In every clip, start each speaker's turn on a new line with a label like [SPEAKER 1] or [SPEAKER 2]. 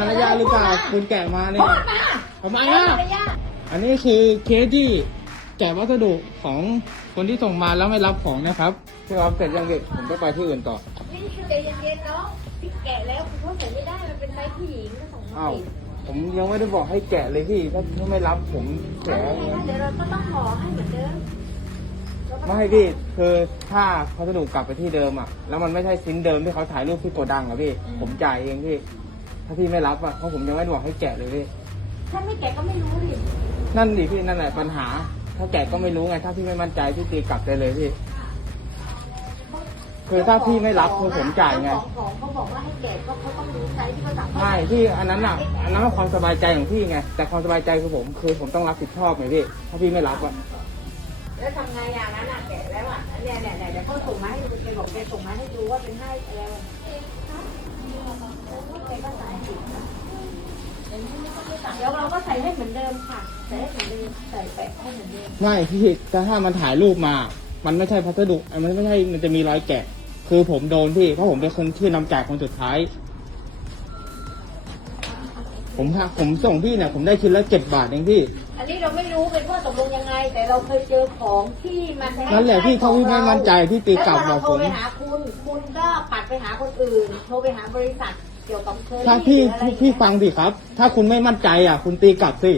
[SPEAKER 1] ารยาทหรือเปล่าคุณแกะมาเนี่ยทำไมอะ
[SPEAKER 2] มารยาท
[SPEAKER 1] อันนี้คือเคสที่แกะวัสดุของคนที่ส่งมาแล้วไม่รับของนะครับพี่ออฟเสร็จยังเด็กผมก็ไปที่อื่นต่อ
[SPEAKER 2] นี่คือใจเย็นๆเนาะพี่แกะแล้วคุณพ่อใส่ไม่ได้มันเป็นไซส์ผู้หญิงก็ส่งมา
[SPEAKER 1] อ้าว
[SPEAKER 2] ผิด
[SPEAKER 1] ผมยังไม่ได้บอกให้แกะเลยพี่ถ้าถ้าไม่รับผมแฉ
[SPEAKER 2] เอาไงนะเดี๋ยวเราก็ต้องห่อให้เหมือนเดิมเราก็ต้อง
[SPEAKER 1] ไม่ให้พี่คือถ้าพัสดุกลับไปที่เดิมอะ แล้วมันไม่ใช่ชิ้นเดิมที่เขาถ่ายรูปที่โกดังอะพี่ ผมจ่ายเองพี่ ถ้าพี่ไม่รับอะเพราะผมยังไม่ได้บอกให้แกะเลยพี่
[SPEAKER 2] ถ้าไม่แกะก็ไม่รู้ดิ
[SPEAKER 1] นั่นดิพี่นั่นแหละปัญหา ถ้าแกะก็ไม่รู้ไง ถ้าพี่ไม่มั่นใจพี่ตีกลับได้เลยพี่คือถ้าพี่ไม่รับคือผมจ่ายไง
[SPEAKER 2] เจ้ของของเขาบอกว่าให้แกะก็เขาต้องรู้ไซส์ที่เขาสั่ง
[SPEAKER 1] ใช่พี่อันนั้นอะอันนั้นก็ความสบายใจของพี่ไง แต่ความสบายใจคือผมคือผมต้องรับผิดชอบไงพี่ถ้าพี่ไม่รับอะ
[SPEAKER 2] แล้วทำไงอย่างนั้นอะแกะแล้วอะเนี่ยเนี่ยเนี่ยเดี๋ยวเขาส่งมาให้ดูแกบอกแกส่งมาให้ดูว่าเป็นให้แล้วแกก็ใส่ผิดค่ะ เดี๋ยวเราก็ใส่ให้เหมือนเดิมค่ะ ใส่ให้เหมือนเดิม ใส่แปะให้เหมือนเดิม
[SPEAKER 1] ไม่พี่แต่ถ้ามันถ่ายรูปมา มันไม่ใช่พัสดุมันไม่ใช่ มันจะมีรอยแกะ คือผมโดนพี่ เพราะผมเป็นคนที่นำจ่ายคนสุดท้าย ผมพาผมส่งพี่เนี่ย ผมได้ชิ้นละเจ็ดบาทเองพี่
[SPEAKER 2] อันนี้เราไม่รู้เป็นว่าตกลงยังไง แต่เราเคยเจอของที่มัน
[SPEAKER 1] นั่นแหละพี่เขาไม่มั่นใจที่ตีกลับ
[SPEAKER 2] แล้ว
[SPEAKER 1] บอก
[SPEAKER 2] เราโท
[SPEAKER 1] ผ
[SPEAKER 2] ร
[SPEAKER 1] ม
[SPEAKER 2] ไปหาคุณ คุณก็ปัดไปหาคนอื่น โทรไปหาบริษัท เกี่ยวกับเคอรี่
[SPEAKER 1] ถ้าพี่
[SPEAKER 2] หรืออะไร
[SPEAKER 1] พี่พี่ฟังสิครับ ถ้าคุณไม่มั่นใจอะ คุณตีกลับสิ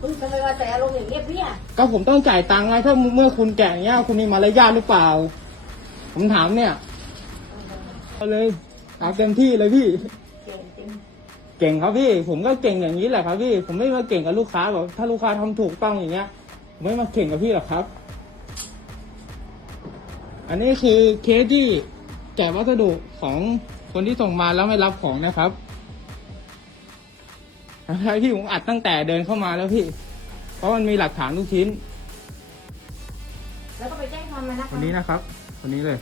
[SPEAKER 2] คุณทำไมมาแต่อารมณ์อย่างเงี้ยพี่อะ
[SPEAKER 1] ก็ผมต้องจ่ายตังค์ไงถ้าเมื่อคุณแกะอย่างเงี้ยคุณมีมารยาทหรือเปล่า ผมถามเนี่ยเอาเลยเอาเต็มที่เลยพี่
[SPEAKER 2] เก่งจริง
[SPEAKER 1] เก่งครับพี่ ผมก็เก่งอย่างนี้แหละครับพี่ ผมไม่มาเก่งกับลูกค้าแบบถ้าลูกค้าทำถูกต้องอย่างเงี้ยผมไม่มาเก่งกับพี่หรอกครับ อันนี้คือเคสที่แกะวัสดุของ คนที่ส่งมาแล้วไม่รับของนะครับอะไรพี่ผมอัดตั้งแต่เดินเข้ามาแล้วพี่ เพราะมันมีหลักฐานทุกชิ้น
[SPEAKER 2] แล้วก็ไปแจ้งความมานะคะ
[SPEAKER 1] คนนี้นะครับคนนี้เลย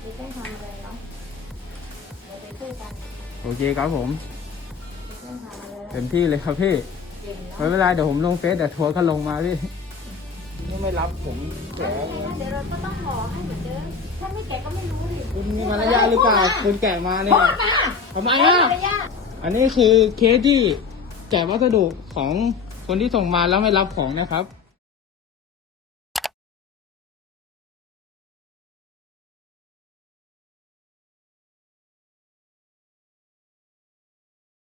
[SPEAKER 2] ไปแจ้งความมาเลยเนาะเดี๋ยวไปช่วยกัน
[SPEAKER 1] โอเคครับผม
[SPEAKER 2] ไปแจ้งความมาเลย
[SPEAKER 1] เต็มที่เลยครับพี่
[SPEAKER 2] เก่ง
[SPEAKER 1] ไม่เป็นไรเดี๋ยวผมลงเฟซเดี๋ยวทัวร์ก็ลงมาพี่ถ้าไม่รับผมแฉ
[SPEAKER 2] เนาะเดี๋ยวเรา ก็ต้องห่อให้เหมือนเดิมถ้าไม่แกะก็ไม่รู้ดิ
[SPEAKER 1] คุณมีมารยาทหรือเปล่า คุณแกะมาเนี่ย
[SPEAKER 2] พูดมา
[SPEAKER 1] ทำไม
[SPEAKER 2] ไม่
[SPEAKER 1] อะ
[SPEAKER 2] มารยาท
[SPEAKER 1] อันนี้คือเคสที่แกะวัสดุของคนที่ส่งมาแล้วไม่รับของนะครับ